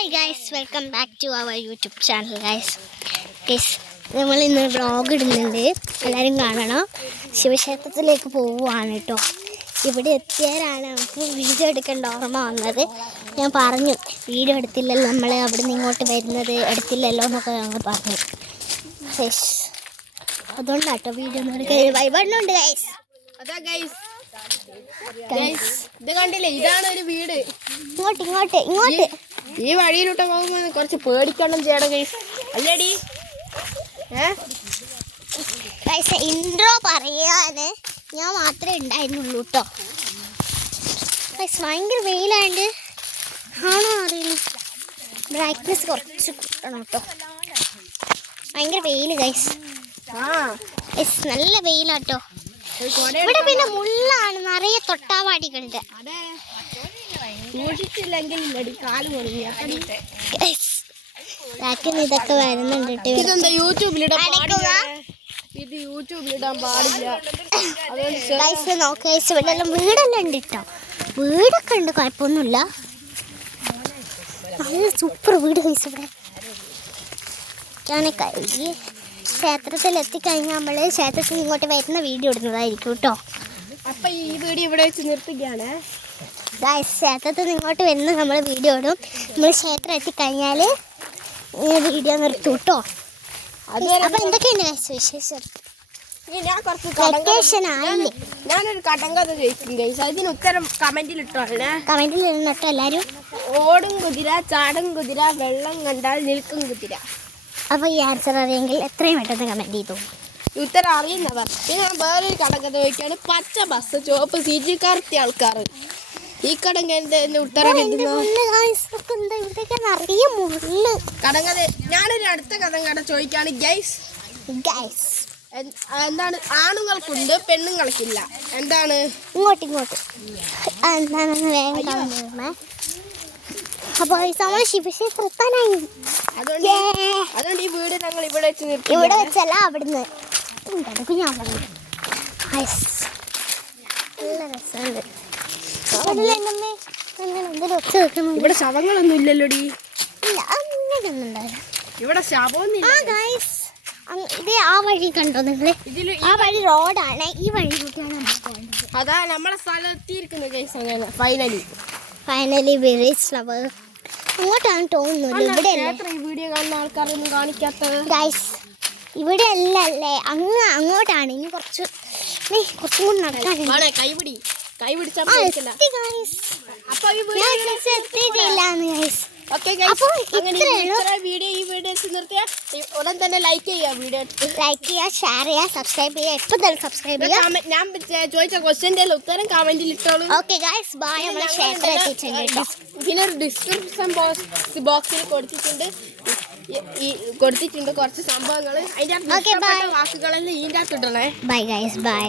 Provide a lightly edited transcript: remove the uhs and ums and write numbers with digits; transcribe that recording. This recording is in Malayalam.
Hi guys, welcome back to our YouTube channel guys. നമ്മൾ ഇന്ന് വ്ളോഗ് ഇടുന്നുണ്ട്, എല്ലാവരും കാണണം. ശിവക്ഷേത്രത്തിലേക്ക് പോവുകയാണ് കേട്ടോ. ഇവിടെ എത്തിയാലാണ് നമുക്ക് വീഡിയോ എടുക്കേണ്ട ഓർമ്മ വന്നത്. ഞാൻ പറഞ്ഞു വീഡിയോ എടുത്തില്ലല്ലോ, നമ്മൾ അവിടെ നിന്ന് ഇങ്ങോട്ട് വരുന്നത് എടുത്തില്ലല്ലോ എന്നൊക്കെ ഞങ്ങൾ പറഞ്ഞു. അതുകൊണ്ടാട്ടോ വീഡിയോ ഒന്നും എടുക്കാൻ വൈബണ്ണുണ്ട് ഗൈസ്. അതാ ഗൈസ്, ഇത് കണ്ടില്ലേ, ഇതാണ് ഒരു വീട്. ഇങ്ങോട്ട് ഈ വഴിയിലോട്ട് പോകുമ്പോൾ കുറച്ച് പേടിക്കണം ചെയ്യണം ഗൈസ്, അല്ലേടി? ഇൻട്രോ പറയാന് ഞാൻ മാത്രമേ ഉണ്ടായിരുന്നുള്ളൂ കേട്ടോ. ഭയങ്കര വെയിലാണ്ട് ആണോ അറിയില്ല, ബ്രൈറ്റ്നെസ് കുറച്ച് കൂട്ടണം കേട്ടോ. ഭയങ്കര വെയിൽ ഗൈസ്, നല്ല വെയിലാട്ടോ. ഇവിടെ പിന്നെ മുള്ളാണ്, നിറയെ തൊട്ടാവാടികളുണ്ട്. ഇതൊക്കെ വരുന്നുണ്ട്. ഇത് യൂട്യൂബിലിടാൻ പാടില്ല. ഇവിടെ എല്ലാം വീടെല്ലാം ഉണ്ട് കേട്ടോ. വീടൊക്കെ ഉണ്ട്, കുഴപ്പമൊന്നുമില്ല. നല്ല സൂപ്പർ വീട് കഴിച്ചു. ഇവിടെ ക്ഷേത്രത്തിൽ എത്തിക്കഴിഞ്ഞാൽ നമ്മൾ ക്ഷേത്രത്തിൽ ഇങ്ങോട്ട് വരുന്ന വീഡിയോ ഇടുന്നതായിരിക്കും കേട്ടോ. അപ്പൊ ഈ വീഡിയോ ഇവിടെ വെച്ച് നിർത്തുകയാണ്. ക്ഷേത്രത്തിൽ നിന്ന് ഇങ്ങോട്ട് വരുന്ന നമ്മൾ വീഡിയോ ഇടും. നമ്മൾ ക്ഷേത്രം എത്തിക്കഴിഞ്ഞാൽ വീഡിയോ നിർത്തും കേട്ടോ. അപ്പൊ എന്തൊക്കെയുണ്ട് വിശേഷം? ഞാനൊരു കടങ്കഥ ചോദിക്കും ഗൈസ്, അതിന് ഉത്തരം കമന്റിൽ ഇട്ടോളേ. കമന്റിൽ ഇട്ടോ എല്ലാവരും. ഓടും കുതിര, ചാടും കുതിര, വെള്ളം കണ്ടാൽ നിൽക്കും കുതിര. അപ്പോൾ ഈ ആൻസർ അറിയെങ്കിൽ എത്രയും പെട്ടെന്ന് കമന്റ് ചെയ്തു. ഉത്തരം അറിയുന്നവർ. പിന്നെ ഞാൻ വേറൊരു കടങ്കഥ ചോദിക്കാണ്. പച്ച ബസ്, ചുവപ്പ് സീറ്റ്, കറുത്ത ആൾക്കാർ. ഈ കടങ്കഥ ഉത്തരം കടങ്കഥ. ഞാനൊരു അടുത്ത കടങ്കഥ ചോദിക്കാണ് ഗൈസ്. എന്താണ്? ആണുങ്ങൾക്കുണ്ട്, പെണ്ണുങ്ങൾക്കില്ല. എന്താണ്? ഇങ്ങോട്ട് എന്താണെന്ന് വേഗം. അപ്പോൾ നമ്മൾ ശിവക്ഷേത്രത്താനായി. അതുകൊണ്ട് ഈ വീട് ഞങ്ങൾ ഇവിടെ വെച്ച് നിർത്തി. ഇവിടെ വെച്ചല്ല, അവിടുന്ന് ഞാൻ പറഞ്ഞു. നല്ല രസമുണ്ട്. ഇവിടെ ശവങ്ങളൊന്നും ഇല്ലല്ലോടി. ഇല്ല, അങ്ങനെയൊന്നും ഉണ്ടാവില്ല ഇവിടെ. ശവമൊന്നും. ഇത് ആ വഴി കണ്ടോ നിങ്ങൾ? ആ വഴി റോഡാണ്, ഈ വഴി കൂട്ടിയാണ് നമ്മൾ പോകുന്നത്. അതാ നമ്മളെ സ്ഥലത്തിരിക്കുന്നത് ഗൈസ്. അങ്ങനെ ഫൈനലി ഫ്ലവർ അങ്ങോട്ടാണ് തോന്നുന്നത്. ഇവിടെ വീഡിയോ കാണുന്ന ആൾക്കാരൊന്നും കാണിക്കാത്തത് ഗൈസ്. ഇവിടെ അല്ല അല്ലേ, അങ്ങോട്ടാണ്. ഇനി കുറച്ചും കൂടി നടക്കാനുണ്ട്. കൈ പിടിച്ചാൽ ഉടൻ തന്നെ ലൈക്ക് ചെയ്യുക, ഷെയർ ചെയ്യുക, സബ്സ്ക്രൈബ് ചെയ്യുക. ഇപ്പൊ തന്നെ സബ്സ്ക്രൈബ് ചെയ്യുക. ഞാൻ ചോദിച്ച ക്വസ്റ്റ്യൻ്റെ ഉത്തരം കമന്റിൽ ഇട്ടോളൂ. Okay guys, bye. നമ്മൾ ക്ഷേത്രം എത്തിയിട്ടുണ്ട്. പിന്നെ ഒരു ഡിസ്ക്രിപ്ഷൻ ബോക്സിൽ കൊടുത്തിട്ടുണ്ട് കുറച്ച് സംഭവങ്ങൾ. അതിൻ്റെ വാക്കുകളെല്ലാം ഇതിൻ്റെ അകത്ത് ഇടണേ. Bye guys, by.